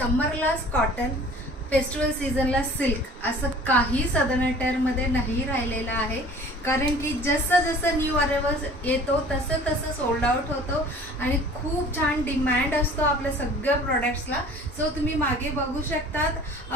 समरला cotton, festival सीजनला silk असं काही सदन अटायरमध्ये नाही राहिलेलं आहे. कारण की जसं जसं न्यू अरायवल्स येतो तसं तसं सोल्ड आउट होतो आणि खूप छान डिमांड असतो आपल्या सगळ्या प्रोडक्ट्सला. सो तुम्ही मागे बघू शकतात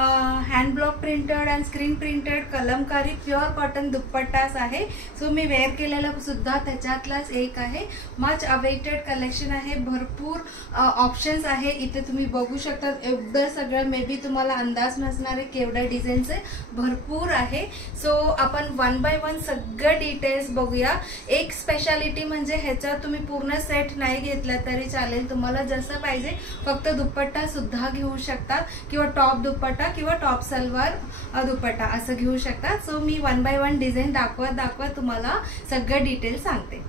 hand block printed and screen printed Kalamkari pure cotton dupattas आहे. सो मी वेअर केलेला सुद्धा त्याच्यातलाच एक आहे. मच अवेटेड कलेक्शन आहे, भरपूर ऑप्शन्स आहे. इथे तुम्ही बघू शकतात एवढं सगळं मे बी तुम्हाला अंदाज नसणारे केवढ्या डिझाईनचे भरपूर आहे. सो आपण वन बाय वन सगळं डिटेल्स बघूया. एक स्पेशालिटी म्हणजे ह्याचा तुम्ही पूर्ण सेट नाही घेतला तरी चालेल, तुम्हाला जसं पाहिजे फक्त दुपट्टा सुद्धा घेऊ शकता किंवा टॉप दुपट्टा किंवा टॉप सलवार दुपट्टा असं घेऊ शकता. So me one by one design दाखवत तुम्हाला सगळं डिटेल सांगते.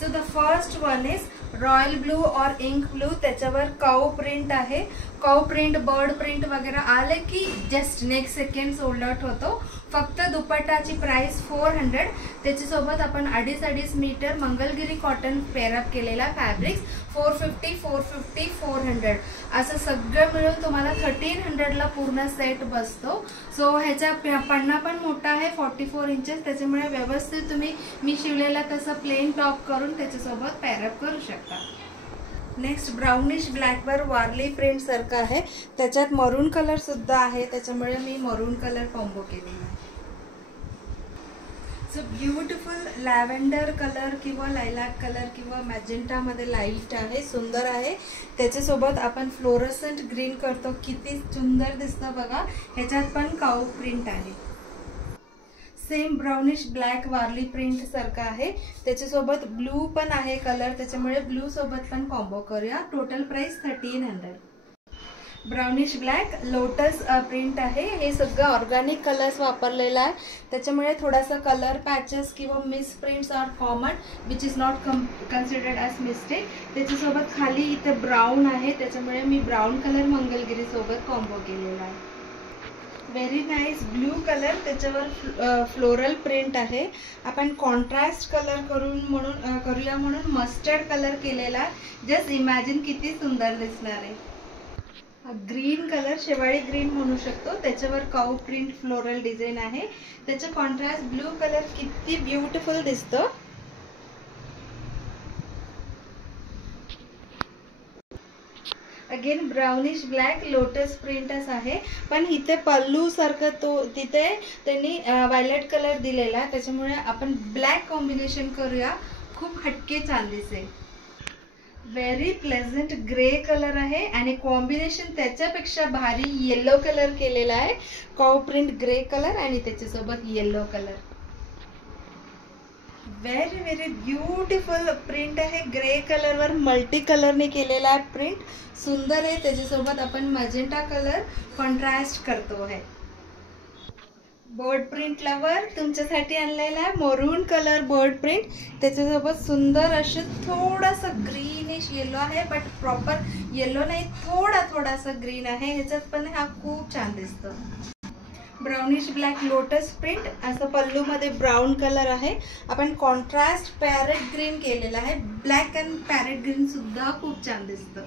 So the first one is royal blue और इंक ब्लू. त्याच्यावर काऊ प्रिंट आहे. काऊ प्रिंट, बर्ड प्रिंट वगैरे आले की just next second sold out होतो. फक्त दुपट्टाची प्राइस 400. त्याच्यासोबत आपण 2.5 मीटर मंगलगिरी कॉटन पेअरअप केलेला फॅब्रिक्स 450, 450, 400 असं सगळं मिळून तुम्हाला 1300ला पूर्ण सेट बसतो. सो ह्याचा पन्ना पण मोठा आहे 44 इंचेस. त्याच्यामुळे व्यवस्थित तुम्ही मी शिवलेला तसं प्लेन टॉप करून त्याच्यासोबत पेअरअप करू शकता. नेक्स्ट ब्राउनिश ब्लॅकवर वारली प्रिंट सारखं आहे. त्याच्यात मरून कलर सुद्धा आहे, त्याच्यामुळे मी मरून कलर कॉम्बो केलेला आहे. सो ब्युटिफुल लॅव्हेंडर कलर किंवा लायलॅक कलर किंवा मॅजेंटा मध्ये लाईट आहे, सुंदर आहे. त्याच्यासोबत आपण फ्लोरोसंट ग्रीन करतो, किती सुंदर दिसतं बघा. ह्याच्यात पण काऊ प्रिंट आहे. Same brownish black Warli print सारखं आहे. त्याच्यासोबत ब्लू पण आहे कलर, त्याच्यामुळे ब्लू सोबत पण कॉम्बो करूया. Total price 1300. Brownish black lotus print आहे. हे सगळं ऑर्गॅनिक कलर्स वापरलेला आहे, त्याच्यामुळे थोडासा कलर पॅचेस किंवा miss prints are common which is not considered as mistake. त्याच्यासोबत खाली इथे ब्राऊन आहे, त्याच्यामुळे मी ब्राऊन कलर मंगलगिरी सोबत कॉम्बो केलेला आहे. व्हेरी नाईस ब्ल्यू कलर, त्याच्यावर फ्लोरल प्रिंट आहे. आपण कॉन्ट्रास्ट कलर करूया म्हणून मस्टर्ड कलर केलेला. जस्ट इमॅजिन किती सुंदर दिसणार आहे. ग्रीन कलर, शेवाळी ग्रीन म्हणू शकतो. त्याच्यावर काऊ प्रिंट फ्लोरल डिझाईन आहे. त्याचा कॉन्ट्रास्ट ब्ल्यू कलर किती ब्युटिफुल दिसतो. अगेन ब्राउनिश ब्लॅक लोटस प्रिंटच आहे, पण इथे पल्लू सारखं तिथे त्यांनी वायलेट कलर दिलेला आहे, त्याच्यामुळे आपण ब्लॅक कॉम्बिनेशन करूया. खूप हटके छान दिसेल. व्हेरी प्लेझंट ग्रे कलर आहे आणि कॉम्बिनेशन त्याच्यापेक्षा भारी येलो कलर केलेला आहे. काऊ प्रिंट ग्रे कलर आणि त्याच्यासोबत yellow colour. Very very beautiful print आहे. ग्रे कलरवर मल्टी कलरने केलेला आहे प्रिंट, सुंदर आहे. त्याच्यासोबत आपण मजेंटा कलर कॉन्ट्रास्ट करतो आहे. बर्ड प्रिंट लवर तुमच्यासाठी आणलेला आहे मरून कलर बर्ड प्रिंट. त्याच्यासोबत सुंदर असे थोडासा ग्रीनिश येलो आहे, बट प्रॉपर येलो नाही, थोडासा ग्रीन आहे. ह्याच्यात पण हा खूप छान दिसतो. ब्राउनिश ब्लॅक लोटस प्रिंट असं पल्लू मध्ये ब्राऊन कलर आहे. आपण कॉन्ट्रास्ट पॅरेट ग्रीन केलेला आहे. ब्लॅक अँड पॅरेट ग्रीन सुद्धा खूप छान दिसतं.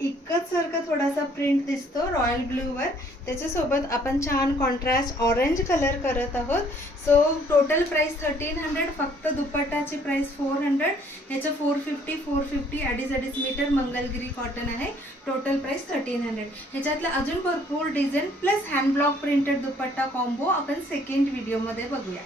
एकच सारखा थोडासा प्रिंट दिसतो रॉयल ब्लू वर. त्याच्यासोबत आपण छान कॉन्ट्रास्ट ऑरेंज कलर करत आहोत. So total price 1300. फक्त दुपट्टाची प्राइस 400. ह्याचं 450, 450 2.5 मीटर मंगलगिरी कॉटन आहे. Total price 1300. ह्याच्यातलं अजून भरपूर design plus hand block printed dupatta combo आपण सेकंड व्हिडिओ मध्ये बघूया.